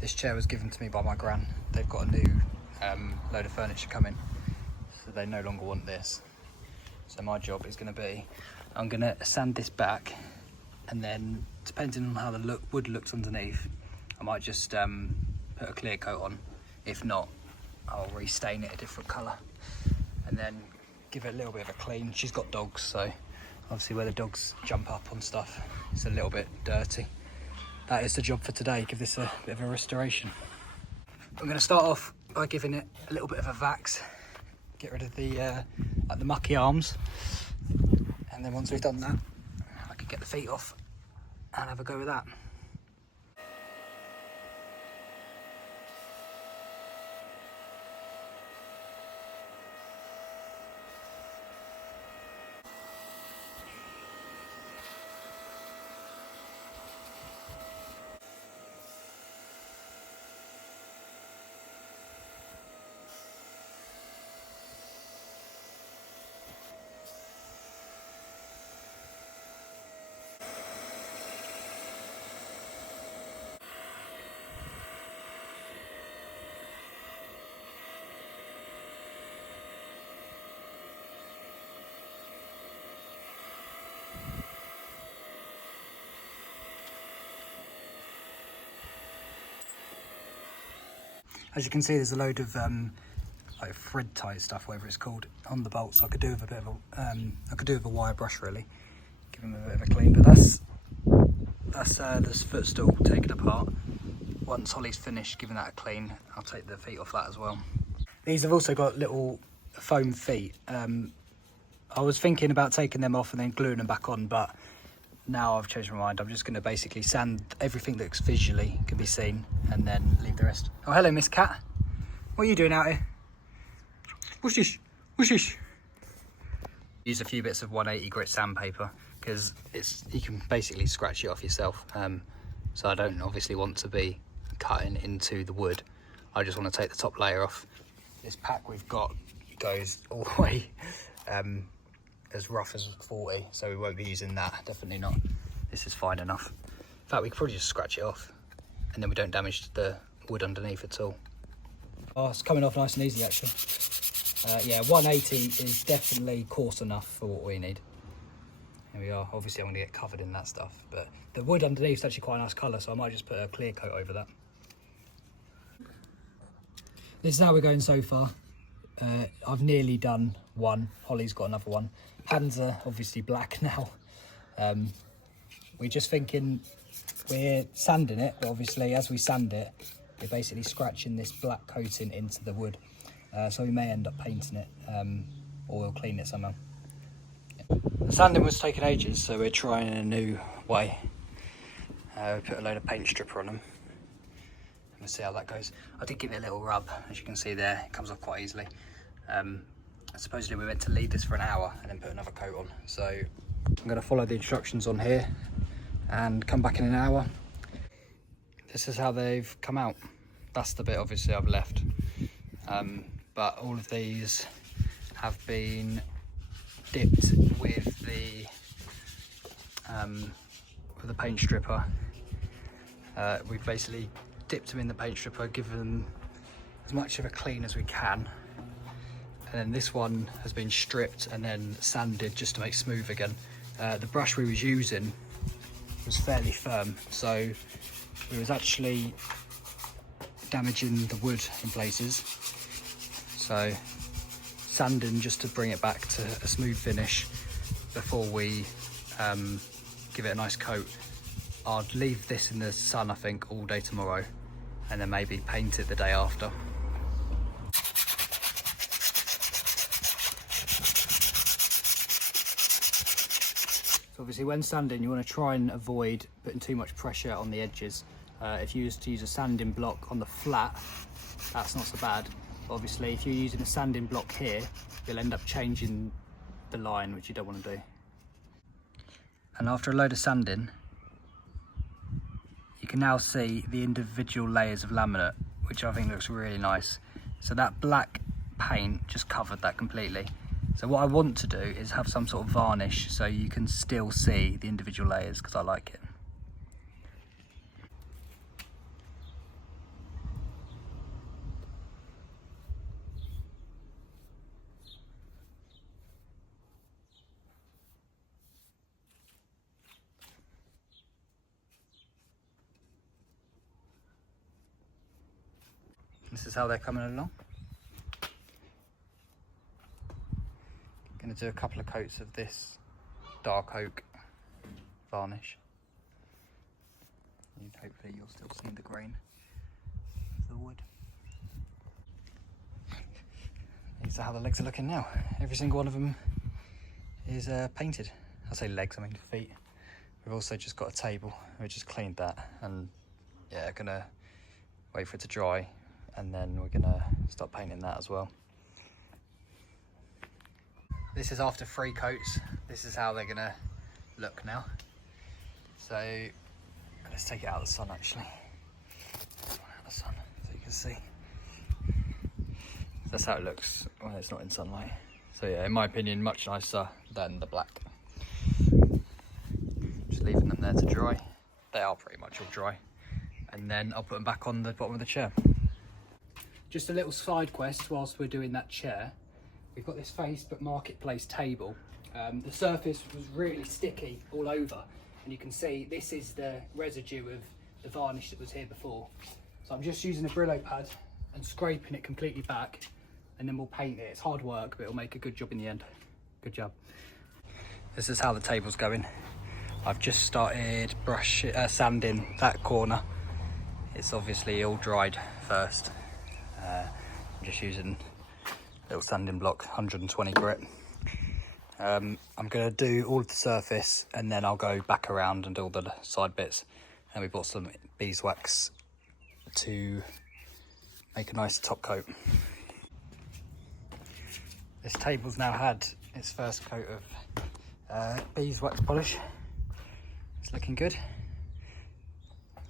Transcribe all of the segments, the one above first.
This chair was given to me by my gran. They've got a new load of furniture coming, so they no longer want this. So my job is going to be, I'm going to sand this back, and then depending on how the wood looks underneath, I might just put a clear coat on. If not, I'll restain it a different colour and then give it a little bit of a clean. She's got dogs, so obviously where the dogs jump up on stuff, it's a little bit dirty. That is the job for today, give this a bit of a restoration. I'm going to start off by giving it a little bit of a vax, get rid of the like the mucky arms, and then once we've done that, I can get the feet off and have a go with that. As you can see, there's a load of like thread tight stuff, whatever it's called, on the bolts. So I could do with a bit of a wire brush really, give them a bit of a clean. But that's this footstool taken apart. Once Holly's finished giving that a clean, I'll take the feet off that as well. These have also got little foam feet. I was thinking about taking them off and then gluing them back on, but now I've changed my mind. I'm just going to basically sand everything that visually can be seen and then leave the rest. Oh, hello, Miss Cat. What are you doing out here? What's this? What's this? Use a few bits of 180 grit sandpaper because you can basically scratch it off yourself. So I don't obviously want to be cutting into the wood. I just want to take the top layer off. This pack we've got goes all the way as rough as 40, so we won't be using that, definitely not. This is fine enough. In fact, we could probably just scratch it off and then we don't damage the wood underneath at all. Oh, it's coming off nice and easy actually. Yeah, 180 is definitely coarse enough for what we need. Here we are. Obviously I'm going to get covered in that stuff, but the wood underneath is actually quite a nice colour, so I might just put a clear coat over that. This is how we're going so far. I've nearly done one. Holly's got another one. Hands are obviously black now. We're just thinking we're sanding it, but obviously as we sand it, we're basically scratching this black coating into the wood. So we may end up painting it, or we'll clean it somehow. Yeah. The sanding was taking ages, so we're trying a new way. We put a load of paint stripper on them. We'll see how that goes. I did give it a little rub, as you can see there. It comes off quite easily. Supposedly we're meant to leave this for an hour and then put another coat on. So I'm going to follow the instructions on here and come back in an hour. This is how they've come out. That's the bit obviously I've left. But all of these have been dipped with the paint stripper. We've basically dipped them in the paint stripper, given them as much of a clean as we can. And then this one has been stripped and then sanded just to make smooth again. The brush we was using was fairly firm, so we was actually damaging the wood in places. So sanding just to bring it back to a smooth finish before we give it a nice coat. I'd leave this in the sun, I think, all day tomorrow, and then maybe paint it the day after. So obviously when sanding, you want to try and avoid putting too much pressure on the edges. If you used to use a sanding block on the flat, that's not so bad. But obviously if you're using a sanding block here, you'll end up changing the line, which you don't want to do. And after a load of sanding, you can now see the individual layers of laminate, which I think looks really nice. So that black paint just covered that completely. So what I want to do is have some sort of varnish so you can still see the individual layers, because I like it. This is how they're coming along. Going to do a couple of coats of this dark oak varnish. And hopefully you'll still see the grain of the wood. These are how the legs are looking now. Every single one of them is painted. I say legs, I mean feet. We've also just got a table. We just cleaned that, and yeah, gonna wait for it to dry, and then we're gonna start painting that as well. This is after 3 coats. This is how they're gonna look now. So let's take it out of the sun actually. This one out of the sun so you can see. That's how it looks when it's not in sunlight. So yeah, in my opinion, much nicer than the black. Just leaving them there to dry. They are pretty much all dry. And then I'll put them back on the bottom of the chair. Just a little side quest whilst we're doing that chair. We've got this Facebook Marketplace table. The surface was really sticky all over, and you can see this is the residue of the varnish that was here before. So I'm just using a Brillo pad and scraping it completely back, and then we'll paint it. It's hard work, but it'll make a good job in the end. Good job. This is how the table's going. I've just started sanding that corner. It's obviously all dried first. I'm just using little sanding block, 120 grit. I'm going to do all of the surface, and then I'll go back around and do all the side bits. And we bought some beeswax to make a nice top coat. This table's now had its first coat of beeswax polish. It's looking good.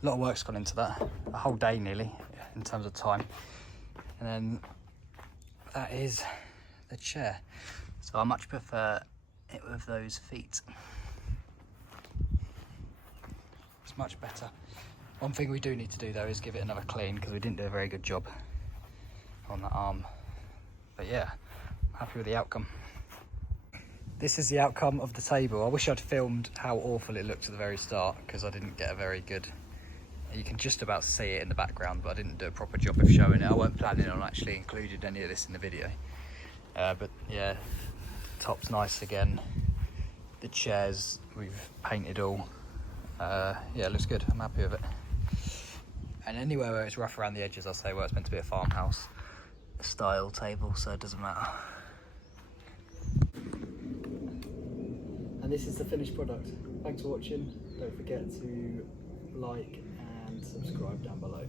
A lot of work's gone into that, a whole day nearly in terms of time. And then that is the chair. So I much prefer it with those feet. It's much better. One thing we do need to do though is give it another clean, because we didn't do a very good job on that arm. But yeah, I'm happy with the outcome. This is the outcome of the table. I wish I'd filmed how awful it looked at the very start, because I didn't get a very good... You can just about see it in the background, but I didn't do a proper job of showing it. I weren't planning on actually including any of this in the video. But yeah, top's nice again. The chairs, we've painted all. Yeah, it looks good. I'm happy with it. And anywhere where it's rough around the edges, I'll say, well, it's meant to be a farmhouse style table, so it doesn't matter. And this is the finished product. Thanks for watching. Don't forget to like and subscribe down below.